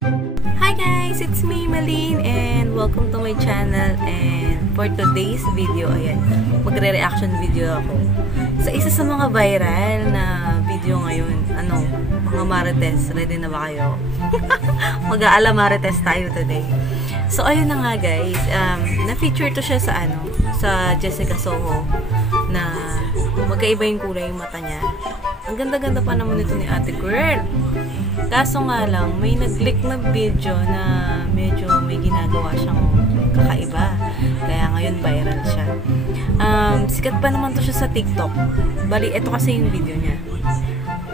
Hi guys! It's me, Malene, and welcome to my channel. And for today's video, ayan, magre-reaction video ako sa isa sa mga viral na video ngayon. Mga Marites, ready na ba kayo? Mag-aala Marites tayo today. So, ayun na nga guys, na-feature to siya sa Jessica Soho, na magkaiba yung kulay yung mata niya. Ang ganda-ganda pa naman ito ni ate girl. Kaso nga lang, may nag-leak na video na medyo may ginagawa siyang kakaiba. Kaya ngayon viral siya. Sikat pa naman to siya sa TikTok. Bali, ito kasi yung video niya.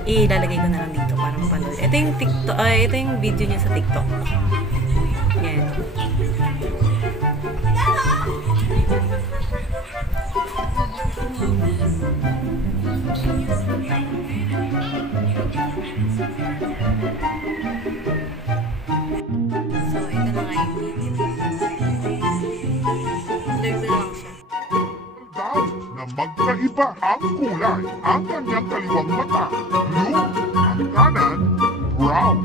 Ilalagay ko na lang dito para mapanood. Ito yung TikTok, ito yung video niya sa TikTok. Yan. So, ito na nga yung video. Lagda lang siya. Na magkaiba ang kulay ang kanyang kaliwang mata. Blue, ang kanan, brown.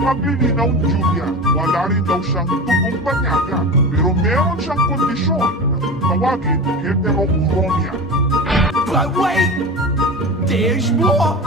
Paglilinaw Julia, wala rin daw siyang tugong panyaga, pero meron siyang kondisyon na tawagin heterochromia. But wait! There's more!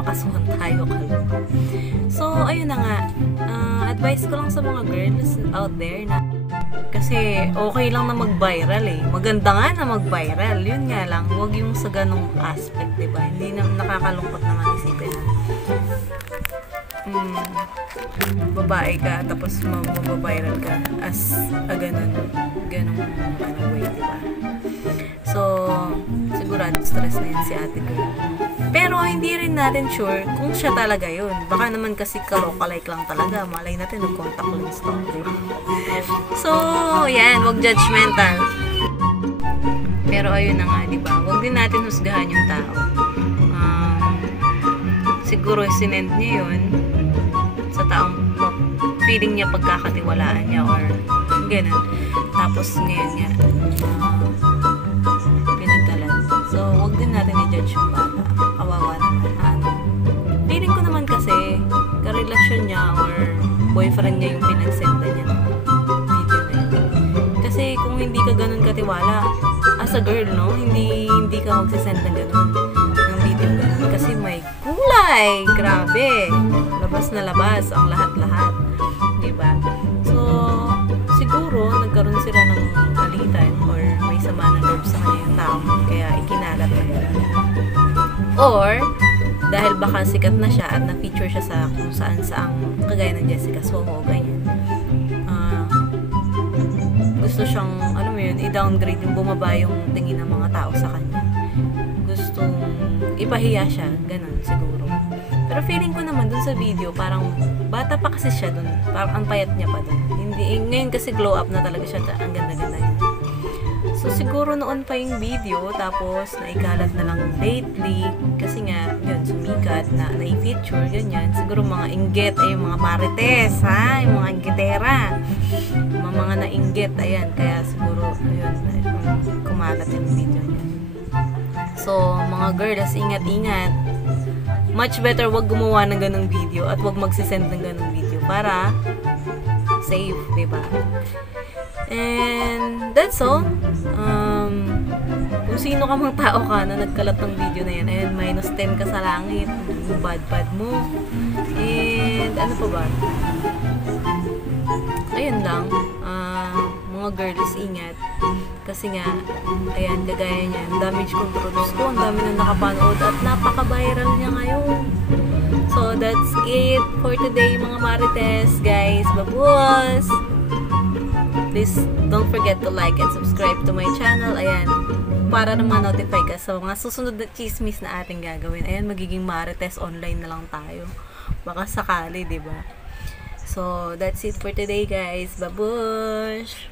makasuhan tayo kayo. So, ayun na nga. Advice ko lang sa mga girls out there na kasi okay lang na mag-viral eh. Maganda nga na mag-viral. Yun nga lang, huwag yung sa ganong aspect, diba? Hindi na nakakalungkot naman isipin na babae ka tapos mababiral ka as a ganun way, diba? So, sigurado stress na yun si ate girl. Pero hindi rin natin sure kung siya talaga yun. Baka naman kasi ka-lookalike lang talaga. Malay natin nag-contact lens to, diba? So, yan, wag judgmental. Pero ayun na nga, diba? Wag din natin husgahan yung tao. Siguro sinend niya yun sa taong feeling niya pagkakatiwalaan niya or ganun. Tapos ngayon nga pinagdalan. So, wag din natin i-judge yung bata. Kawawa naman. Feeling ko naman kasi karelasyon niya or boyfriend niya yung pinagsenda niya ng video na yun. Kasi kung hindi ka ganun katiwala as a girl, no? Hindi ka magsisend na ganun ng video ganun. Kasi may kulay! Grabe! Labas na labas ang lahat-lahat. Diba? So, siguro nagkaroon sila ng alitan or may sama ng loob sa kanya yung tao. Kaya ikinalat na nila. Or, dahil baka sikat na siya at na-feature siya sa kung saan-saang kagaya ng Jessica Soho, ganyan. Gusto siyang, alam mo yun, i-downgrade yung bumaba yung tingin ng mga tao sa kanya. Gustong ipahiya siya, ganun siguro. Pero feeling ko naman dun sa video, parang bata pa kasi siya dun. Parang ang payat niya pa dun. Hindi, ngayon kasi glow up na talaga siya. Ang ganda-ganda niya. So, siguro noon pa yung video, tapos naikalat na lang lately. Kasi nga, yun, sumikat na na-feature, ganyan. Siguro mga inggit, ay yung mga marites, ha? Yung mga inggitera. Mga na-inggit, ayan. Kaya siguro, ayun, kumalat yung video niya. So, mga girls, ingat-ingat. Much better wag gumawa ng ganung video at wag magsisend ng ganung video para safe, diba? And that's all. Kung sino ka mang tao ka na nagkalat ng video na yan, and -10 ka sa langit, yung bad mo. And ano pa ba? Ayun lang. Mga girls, ingat. Kasi nga, ayan, kagaya niya, damage control ko, ang dami na nakapanood at napaka-viral niya ngayon. So, that's it for today, mga marites, guys. Babos! Please, don't forget to like and subscribe to my channel. Ayan, para naman notify ka sa mga susunod na chismis na ating gagawin. Ayan, magiging marites online na lang tayo. Baka sakali, diba? So, that's it for today, guys. Babush!